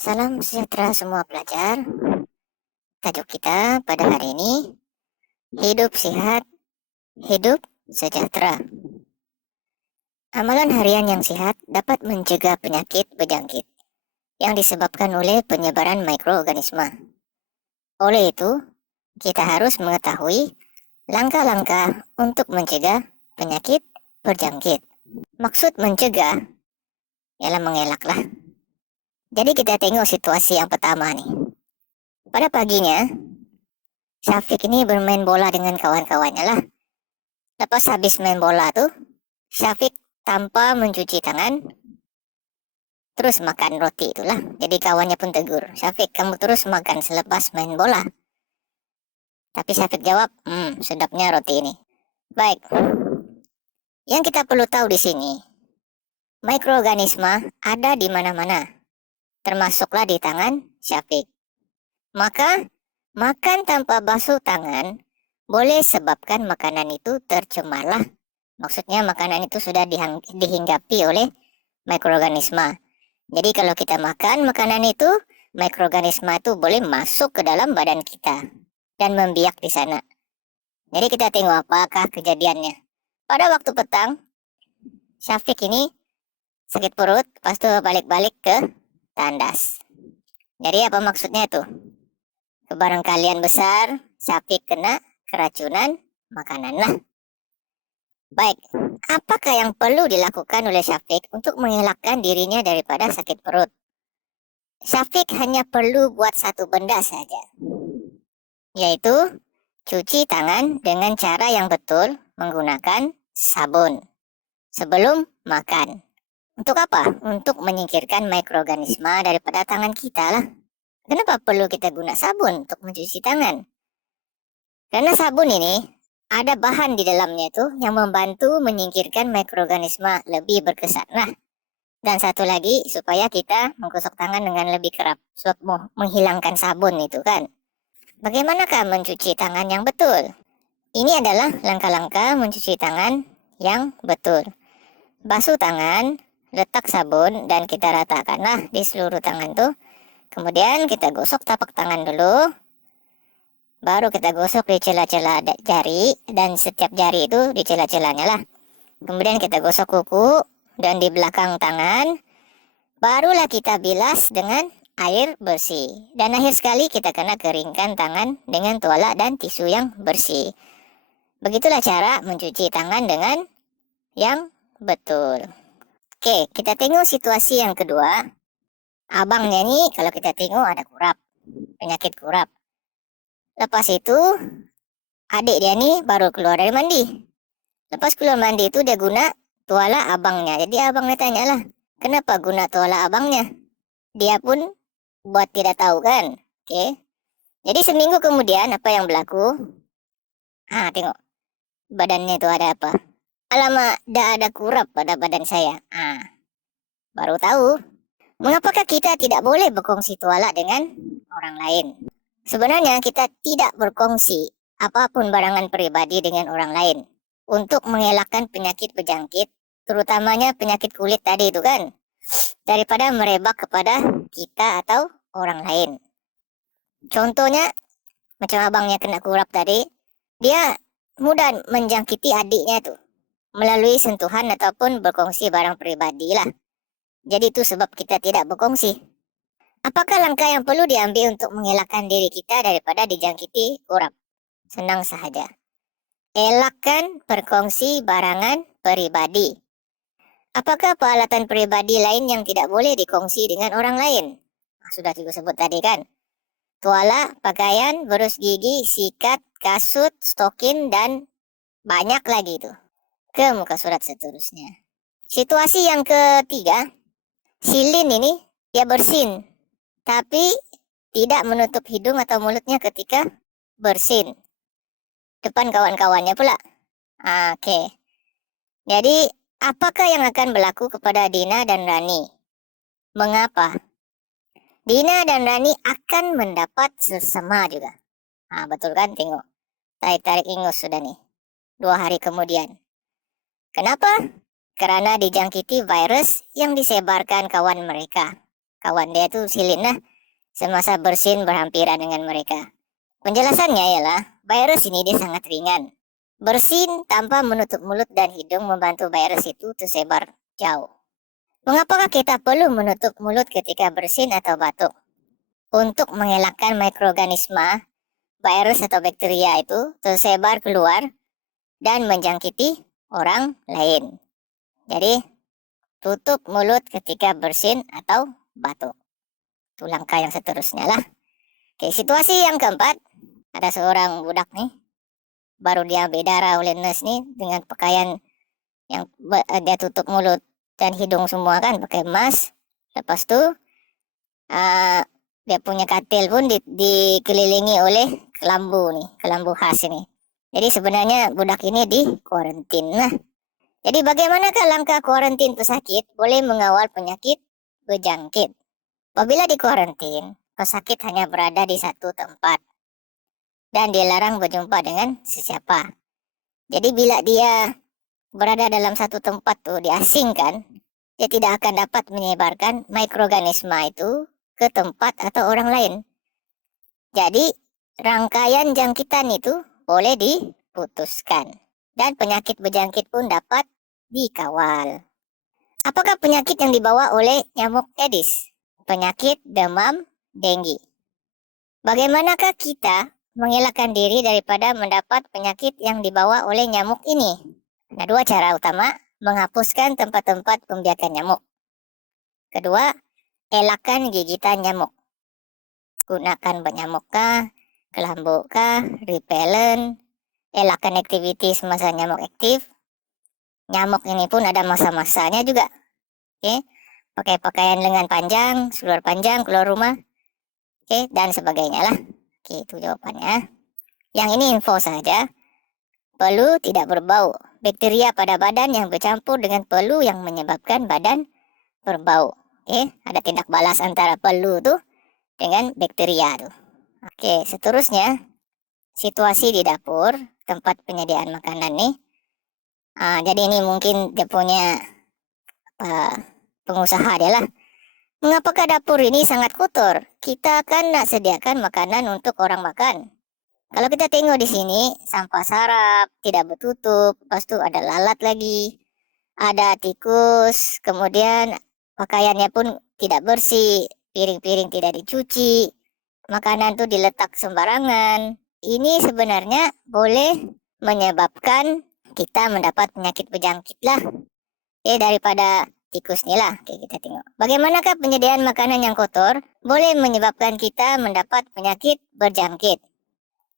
Salam sejahtera semua pelajar. Tajuk kita pada hari ini, hidup sehat, hidup sejahtera. Amalan harian yang sehat dapat mencegah penyakit berjangkit yang disebabkan oleh penyebaran mikroorganisme. Oleh itu, kita harus mengetahui langkah-langkah untuk mencegah penyakit berjangkit. Maksud mencegah ialah mengelaklah. Jadi kita tengok situasi yang pertama nih. Pada paginya, Syafiq ini bermain bola dengan kawan-kawannya lah. Lepas habis main bola tuh, Syafiq tanpa mencuci tangan, terus makan roti itulah. Jadi kawannya pun tegur, Syafiq kamu terus makan selepas main bola. Tapi Syafiq jawab, sedapnya roti ini. Baik, yang kita perlu tahu di sini, mikroorganisme ada di mana-mana, termasuklah di tangan Syafiq. Maka, makan tanpa basuh tangan boleh sebabkan makanan itu tercemarlah. Maksudnya makanan itu sudah dihinggapi oleh mikroorganisme. Jadi kalau kita makan makanan itu, mikroorganisme itu boleh masuk ke dalam badan kita dan membiak di sana. Jadi kita tengok apakah kejadiannya. Pada waktu petang, Syafiq ini sakit perut, lepas itu balik-balik ke tandas. Jadi apa maksudnya itu? Kebarangkalian besar, Syafiq kena keracunan makanan lah. Baik, apakah yang perlu dilakukan oleh Syafiq untuk mengelakkan dirinya daripada sakit perut? Syafiq hanya perlu buat satu benda saja, yaitu cuci tangan dengan cara yang betul menggunakan sabun sebelum makan. Untuk apa? Untuk menyingkirkan mikroorganisme daripada tangan kita lah. Kenapa perlu kita guna sabun untuk mencuci tangan? Karena sabun ini ada bahan di dalamnya itu yang membantu menyingkirkan mikroorganisme lebih berkesan lah. Dan satu lagi supaya kita menggosok tangan dengan lebih kerap, sebab menghilangkan sabun itu kan. Bagaimanakah mencuci tangan yang betul? Ini adalah langkah-langkah mencuci tangan yang betul. Basuh tangan, letak sabun dan kita ratakanlah di seluruh tangan tuh. Kemudian kita gosok tapak tangan dulu. Baru kita gosok di celah-celah jari dan setiap jari itu di celah-celahnya lah. Kemudian kita gosok kuku dan di belakang tangan. Barulah kita bilas dengan air bersih. Dan akhir sekali kita kena keringkan tangan dengan tuala dan tisu yang bersih. Begitulah cara mencuci tangan dengan yang betul. Oke, kita tengok situasi yang kedua. Abangnya nih kalau kita tengok ada kurap, penyakit kurap. Lepas itu adik dia nih baru keluar dari mandi. Lepas keluar mandi itu dia guna tuala abangnya. Jadi abangnya tanyalah, kenapa guna tuala abangnya? Dia pun buat tidak tahu kan. Oke. Jadi seminggu kemudian apa yang berlaku? Tengok. Badannya itu ada apa? Alamak, dah ada kurap pada badan saya. Baru tahu. Mengapakah kita tidak boleh berkongsi tuala dengan orang lain? Sebenarnya kita tidak berkongsi apapun barangan pribadi dengan orang lain untuk mengelakkan penyakit berjangkit, terutamanya penyakit kulit tadi itu kan, daripada merebak kepada kita atau orang lain. Contohnya, macam abangnya kena kurap tadi, dia mudah menjangkiti adiknya tuh melalui sentuhan ataupun berkongsi barang pribadi lah. Jadi itu sebab kita tidak berkongsi. Apakah langkah yang perlu diambil untuk mengelakkan diri kita daripada dijangkiti kurap? Senang sahaja. Elakkan berkongsi barangan pribadi. Apakah peralatan pribadi lain yang tidak boleh dikongsi dengan orang lain? Sudah juga sebut tadi kan. Tuala, pakaian, berus gigi, sikat, kasut, stokin, dan banyak lagi itu. Ke muka surat seterusnya. Situasi yang ketiga, silin ini dia bersin, tapi tidak menutup hidung atau mulutnya ketika bersin. Depan kawan-kawannya pula. Oke. Jadi, apakah yang akan berlaku kepada Dina dan Rani? Mengapa? Dina dan Rani akan mendapat selsema juga. Betul kan? Tengok. Tarik-tarik ingus sudah nih. 2 hari kemudian. Kenapa? Karena dijangkiti virus yang disebarkan kawan mereka. kawan dia itu silin lah semasa bersin berhampiran dengan mereka. Penjelasannya ialah virus ini dia sangat ringan. Bersin tanpa menutup mulut dan hidung membantu virus itu tersebar jauh. Mengapakah kita perlu menutup mulut ketika bersin atau batuk? Untuk mengelakkan mikroorganisme, virus atau bakteria itu tersebar keluar dan menjangkiti orang lain. Jadi, tutup mulut ketika bersin atau batuk. Itu langkah yang seterusnya lah. Oke, situasi yang keempat, ada seorang budak nih, baru dia berdarah oleh nurse nih dengan pakaian yang dia tutup mulut dan hidung semua kan, pakai mask. Lepas tu dia punya katil pun dikelilingi oleh kelambu khas ini. Jadi sebenarnya budak ini di kuarantin lah. Jadi bagaimanakah langkah kuarantin pesakit boleh mengawal penyakit berjangkit? Apabila di kuarantin, pesakit hanya berada di satu tempat dan dilarang berjumpa dengan sesiapa. Jadi bila dia berada dalam satu tempat tuh diasingkan, dia tidak akan dapat menyebarkan mikroorganisme itu ke tempat atau orang lain. Jadi rangkaian jangkitan itu boleh diputuskan dan penyakit berjangkit pun dapat dikawal. Apakah penyakit yang dibawa oleh nyamuk Aedes? Penyakit demam denggi. Bagaimanakah kita mengelakkan diri daripada mendapat penyakit yang dibawa oleh nyamuk ini? Ada dua cara utama, menghapuskan tempat-tempat pembiakan nyamuk. Kedua, elakkan gigitan nyamuk. Gunakan bat nyamuk kah, kelambu kah, repellent, elakkan aktiviti semasa nyamuk aktif. Nyamuk ini pun ada masa-masanya juga. Oke, pakai pakaian lengan panjang, seluar panjang keluar rumah. Oke, dan sebagainya lah. Oke, itu jawabannya. Yang ini info saja. Pelu tidak berbau. Bakteria pada badan yang bercampur dengan pelu yang menyebabkan badan berbau. Oke, ada tindak balas antara pelu tuh dengan bakteria tuh. Oke, seterusnya situasi di dapur, tempat penyediaan makanan nih. Jadi ini mungkin dia punya pengusaha dia lah. Mengapakah dapur ini sangat kotor? Kita kan nak sediakan makanan untuk orang makan. Kalau kita tengok di sini, sampah sarap, tidak bertutup, lepas tu ada lalat lagi, ada tikus, kemudian pakaiannya pun tidak bersih, piring-piring tidak dicuci, makanan tu diletak sembarangan. Ini sebenarnya boleh menyebabkan kita mendapat penyakit berjangkit lah. Daripada tikus ni lah. Kita tengok. Bagaimanakah penyediaan makanan yang kotor boleh menyebabkan kita mendapat penyakit berjangkit?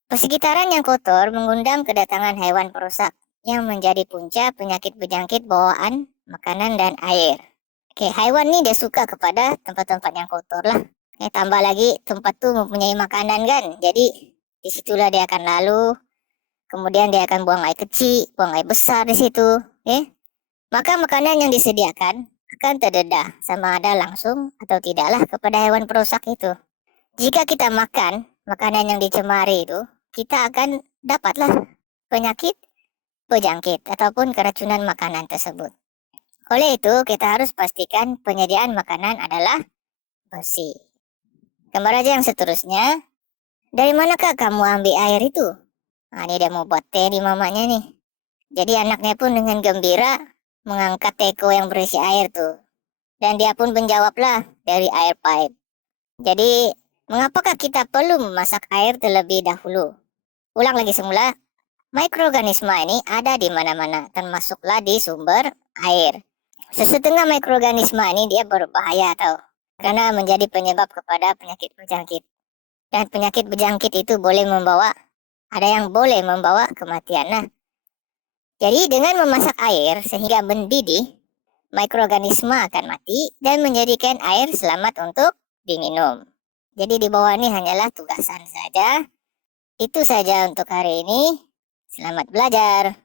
Persekitaran yang kotor mengundang kedatangan haiwan perusak yang menjadi punca penyakit berjangkit bawaan makanan dan air. Haiwan ni dia suka kepada tempat-tempat yang kotor lah. Tambah lagi tempat tu mempunyai makanan kan. Jadi disitulah dia akan lalu. Kemudian dia akan buang air kecil, buang air besar di situ. Maka makanan yang disediakan akan terdedah sama ada langsung atau tidaklah kepada hewan perusak itu. Jika kita makan makanan yang dicemari itu, kita akan dapatlah penyakit berjangkit ataupun keracunan makanan tersebut. Oleh itu, kita harus pastikan penyediaan makanan adalah bersih. Gambar aja yang seterusnya. Dari manakah kamu ambil air itu? Ini dia mau buat teh di mamanya nih. Jadi anaknya pun dengan gembira mengangkat teko yang berisi air tuh. Dan dia pun menjawablah dari air pipe. Jadi, mengapakah kita perlu memasak air terlebih dahulu? Ulang lagi semula. Mikroorganisme ini ada di mana-mana, termasuklah di sumber air. Sesetengah mikroorganisme ini dia berbahaya tau. Karena menjadi penyebab kepada penyakit berjangkit. Dan penyakit berjangkit itu boleh membawa, ada yang boleh membawa kematian. Nah, jadi dengan memasak air sehingga mendidih, mikroorganisme akan mati dan menjadikan air selamat untuk diminum. Jadi di bawah ini hanyalah tugasan saja. Itu saja untuk hari ini. Selamat belajar.